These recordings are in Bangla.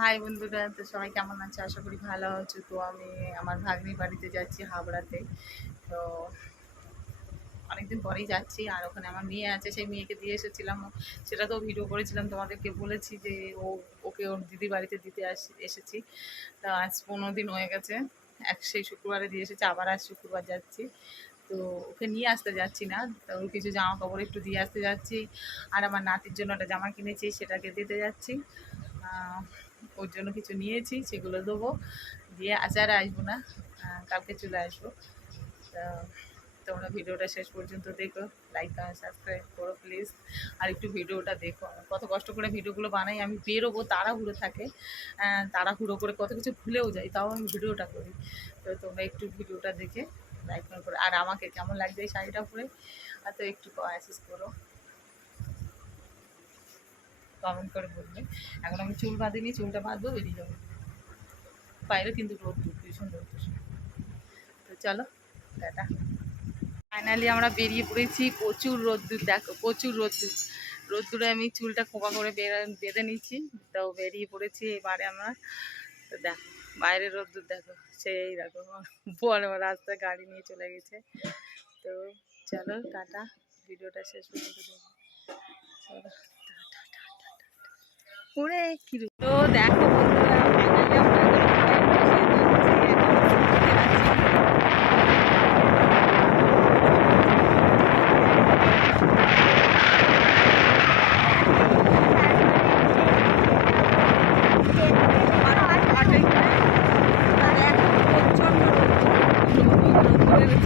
হাই বন্ধুরা, তো সবাই কেমন আছে? আশা করি ভালো আছো। তো আমি আমার ভাগ্নির বাড়িতে যাচ্ছি হাবড়াতে। তো অনেকদিন পরেই যাচ্ছি, আর ওখানে আমার মেয়ে আছে, সেই মেয়েকে দিয়ে এসেছিলাম। সেটা তো ভিডিও করেছিলাম, তোমাদেরকে বলেছি যে ওকে ওর দিদির বাড়িতে দিতে এসেছি। তা আজ 15 দিন হয়ে গেছে। সেই শুক্রবারে দিয়ে এসেছি, আবার আজ শুক্রবার যাচ্ছি। তো ওকে নিয়ে আসতে যাচ্ছি না, তো ওর কিছু জামা কাপড় একটু দিয়ে আসতে যাচ্ছি। আর আমার নাতির জন্য একটা জামা কিনেছি, সেটাকে দিতে যাচ্ছি। ওর জন্য কিছু নিয়েছি, সেগুলো দেবো। দিয়ে আজ আর আসবো না, কালকে চলে আসবো। তা তোমরা ভিডিওটা শেষ পর্যন্ত দেখো, লাইক কমেন্ট সাবস্ক্রাইব করো প্লিজ। আর একটু ভিডিওটা দেখো, কত কষ্ট করে ভিডিওগুলো বানাই। আমি বেরোবো, তাড়াহুড়ো থাকে, তাড়াহুড়ো করে কত কিছু ভুলেও যাই, তাও আমি ভিডিওটা করি। তো তোমরা একটু ভিডিওটা দেখে লাইক কমেন্ট করো। আর আমাকে কেমন লাগছে এই শাড়িটা পরে, আর তো একটু অ্যাসেস করো, কমেন্ট করে বলবে। এখন আমি চুল বাঁধিনি, চুলটা বাঁধবো, বেরিয়ে যাবো। বাইরে কিন্তু রোদ্দুর, ভীষণ রোদ্দুর। তো চলো, টাটা। ফাইনালি আমরা বেরিয়ে পড়েছি। প্রচুর রোদ্দুর, দেখো প্রচুর রোদ্দুর। রোদ্দুরে আমি চুলটা খোঁপা করে বেঁধে নিচ্ছি। তো বেরিয়ে পড়েছি এবারে আমরা। তো দেখো বাইরে রোদ্দুর, দেখো সেই দেখো বড় রাস্তায় গাড়ি নিয়ে চলে গেছে। তো চলো টাটা, ভিডিওটা শেষ পর্যন্ত দেখো। চলো পুরে কি তো দেখো বন্ধুরা, ফাইনালি আমরা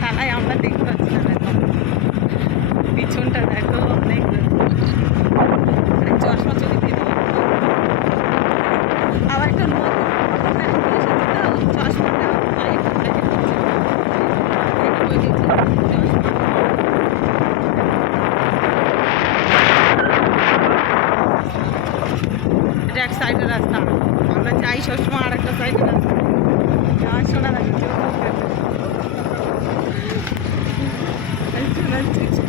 ছাড়াই আমরা দেখতে পাচ্ছি না। দেখো পিছনটা দেখো, অনেক চশমা চলে দিয়ে আবার একটা চশমাটা এটা এক সাইডের রাস্তা, আমরা যাই সবসময় আর একটা সাইডের রাস্তা যাওয়ার শোনা লাগে।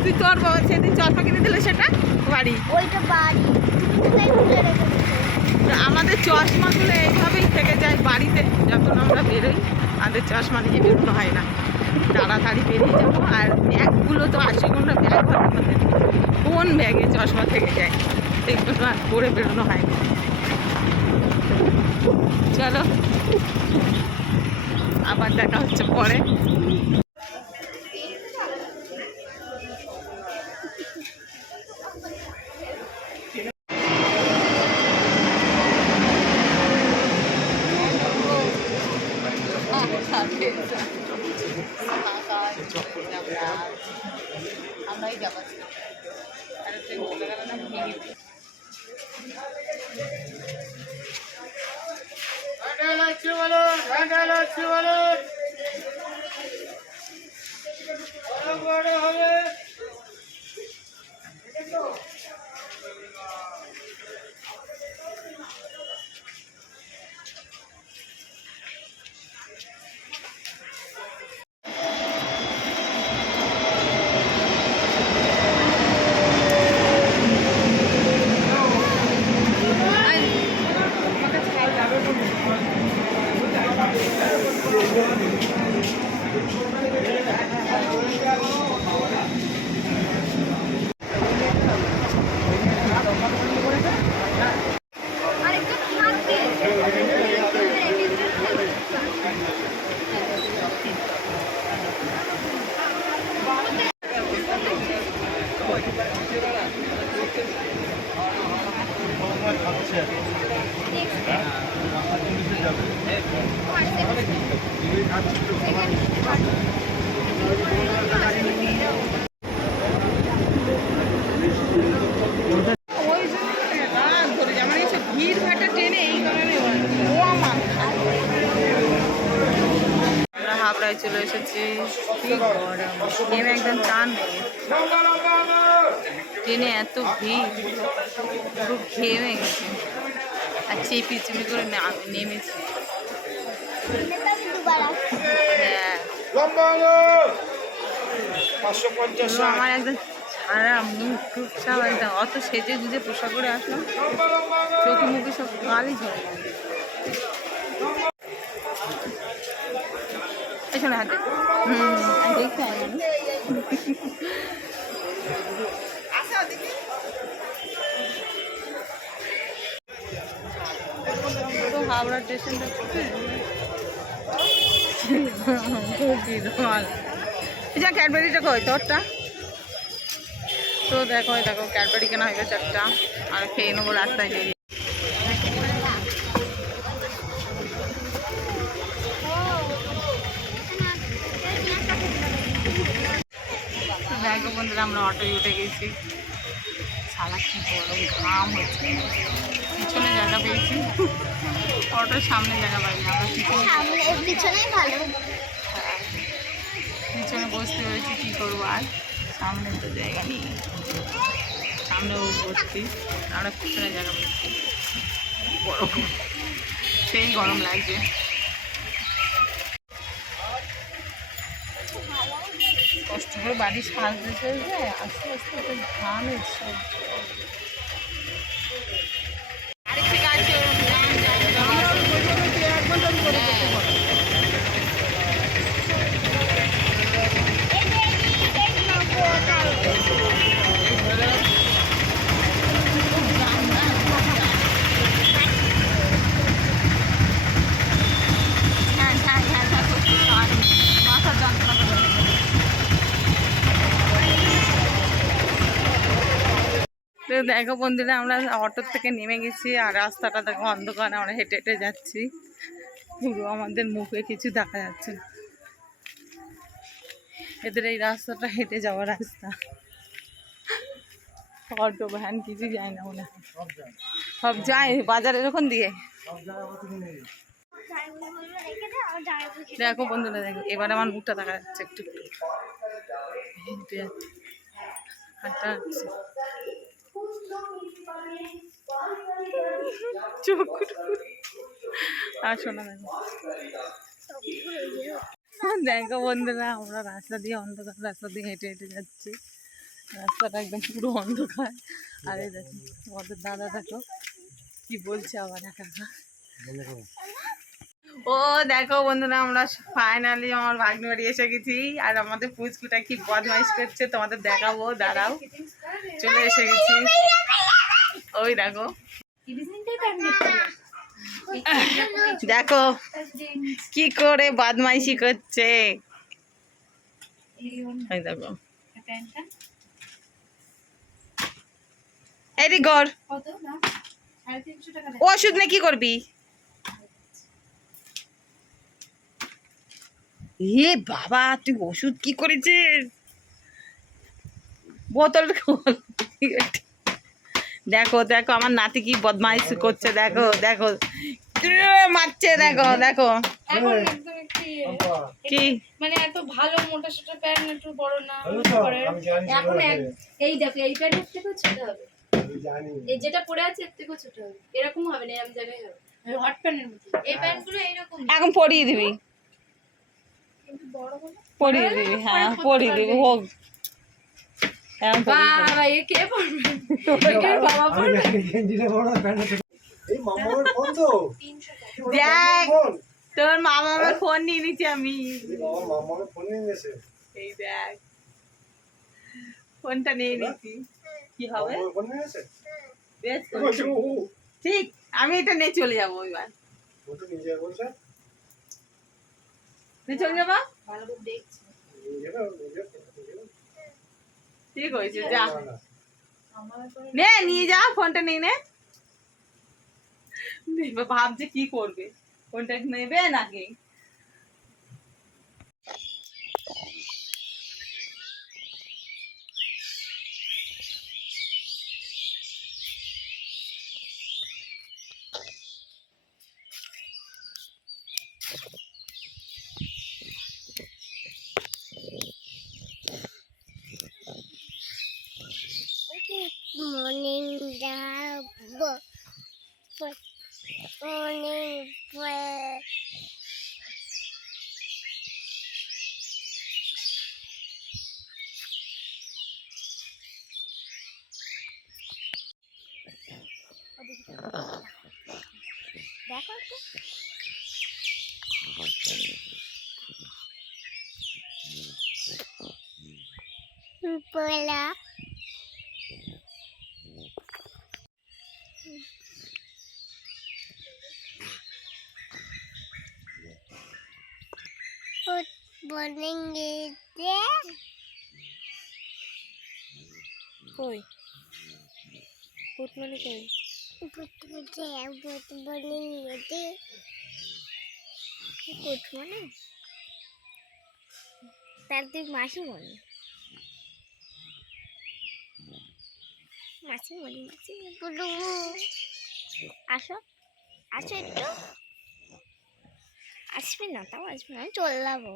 তুই তোর বাবা সেদিন চশমা কিনে দিলে, সেটা বাড়ি, ওইটা বাড়ি, তুমি তো তাই ভুলে রেখেছো। আমাদের চশমাগুলো এইভাবেই থেকে যায় বাড়িতে। যখন আমরা বেরোই আমাদের চশমা নিয়ে বেরোনো হয় না, তাড়াতাড়ি বেরিয়ে যাবো। আর ব্যাগগুলো তো 80 ঘন্টা ব্যাগ হয় আমাদের, কোন ব্যাগে চশমা থেকে যায়, সেগুলো আর পরে বেরোনো হয় না। চলো আবার দেখা হচ্ছে পরে। আমরাই যাচ্ছি, আর ট্রেন চলে গেল না, ভেঙে হবে। হাবড়ায় চলে এসেছি, ট্রেনে একদম টান লেগে, ট্রেনে এত ভিড়, খুব ঘেমে গেছে। আর চেপি চেপি করে নেমেছি। হ্যাঁ, আমার একদম আর মুখ টুক সব একদম অত সেজে গুজে পোশাক করে আসলাম, চোখে মুখে সব কালই ঝরে গেল। এসো না হাতে দেখতে হয় না। তো হাওড়া স্টেশনটা যা ক্যাডবেরিটা কই তোরটা। তো দেখো দেখো ক্যাডবেরি কেনা হয়ে গেছে একটা, আর খেয়ে নেবো রাস্তায় বেরিয়ে। দেখো বন্ধুরা আমরা অটোয় উঠে গেছি, সারা কি গরম ঘাম হচ্ছে, পিছনে জায়গা পেয়েছি, অটোর সামনে জায়গা পাইনি আমরা, পিছনেই ভালো। পিছনে বসতে হয়েছি, কী করবো আর, সামনে তো জায়গা নেই, সামনেও বসছি, আমরা পিছনে জায়গা পেয়েছি, গরম সেই গরম লাগছে। কষ্ট করে বাড়ি সাজতে চলছে, আস্তে আস্তে তো ঘামে সব। আরেকটা গাছ মাথার যন্ত্রণা করে। তো দেখো বন্ধুরা আমরা অটোর থেকে নেমে গেছি, আর রাস্তাটা দেখো অন্ধকার, আমরা হেঁটে হেঁটে যাচ্ছি, পুরো আমাদের মুখে কিছু দেখা যাচ্ছে না। এদের এই রাস্তাটা হেঁটে যাওয়ার রাস্তা, অটো ভ্যান কিছু যায় না মনে হয়, সব যায় বাজারের ওখান দিয়ে। দেখো বন্ধুরা দেখো এবার আমার মুখটা দেখা যাচ্ছে একটু একটু, হেঁটে যাচ্ছে, হাঁটা যাচ্ছে, চোখ আর শোনা দেখো। দেখো বন্ধুরা আমরা রাস্তা দিয়ে অন্ধকার রাস্তা দিয়ে হেঁটে হেঁটে যাচ্ছি, রাস্তাটা একদম পুরো অন্ধকার। আর এই দেখো আমাদের দাদা দেখো কি বলছে আবার একা একা। ও দেখো বন্ধুরা আমরা ফাইনালি আমার ভাগ্নি বাড়ি এসে গেছি, আর আমাদের পুচকুটা কি বদমাইশ করছে তোমাদের দেখাবো, দাঁড়াও, চলে এসে গেছি। ওই দেখো দেখো কি করে বদমাইশি করছে, ওই দেখো এদি গর ওষুধ নে কি করবি, এ বাবা তুই ওষুধ কি করেছিস, বোতল খোল। দেখো দেখো আমার নাতি কি বদমাইশি করছে, দেখো দেখো মারছে, দেখো দেখো কি মানে এত ভালো মোটা সোটা প্যান্ট একটু বড় না এখন এই দেখো এই প্যান্টের থেকেও ছোট হবে, এই যেটা পরে আছে এর থেকেও ছোট হবে, এরকম হবে না এরকম জায়গায় হবে হট প্যান্টের মতো, এই প্যান্টগুলো এইরকম এখন পরিয়ে দিবি, পরিয়ে দিবি, হ্যাঁ পরিয়ে দিবি হোক। বাবা এ কে পরবে, এর বাবা পরবে, দেখ তোর মামা আমার ফোন নিয়ে নিচ্ছি আমি, এই দেখ ফোনটা নিয়ে নিচ্ছি, কি হবে বেশ করেছি। ঠিক আমি এটা নিয়ে চলে যাবো, এবার তুই চলে যাবো, ভালো করে দেখছি ঠিক হয়েছে যা নে নিয়ে যা, ফোনটা নিয়ে নে, ভাবছে কি করবে, ফোনটা নেবে নাকি। Morning, Dad. Morning, bread. দেখো তো। পোলা বলেंगे কই পুত মানে কই भूत बोलेंगे ভূত মানে তার তুই মাসি মনে মাসি বলো আসো আসো একটু আসবে না তাও আসবে না চলে যাবো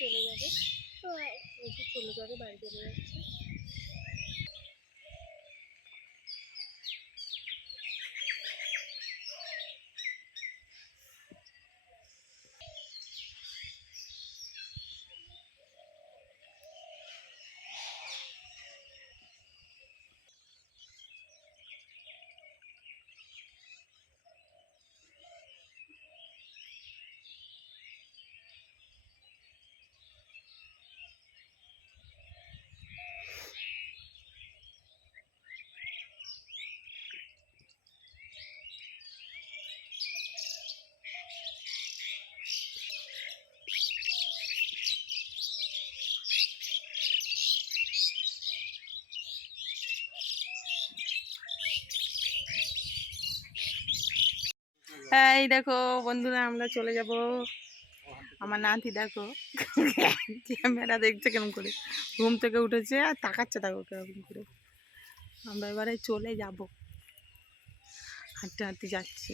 চলে যাবে চলে যাবে বাড়ি চলে যাচ্ছে এই দেখো বন্ধুরা, আমরা চলে যাব। আমার নাতি দেখো ক্যামেরা দেখছে কেমন করে, ঘুম থেকে উঠেছে আর তাকাচ্ছে দেখো কেমন করে। আমরা এবারে চলে যাব, হাঁটতে হাঁটতে যাচ্ছি।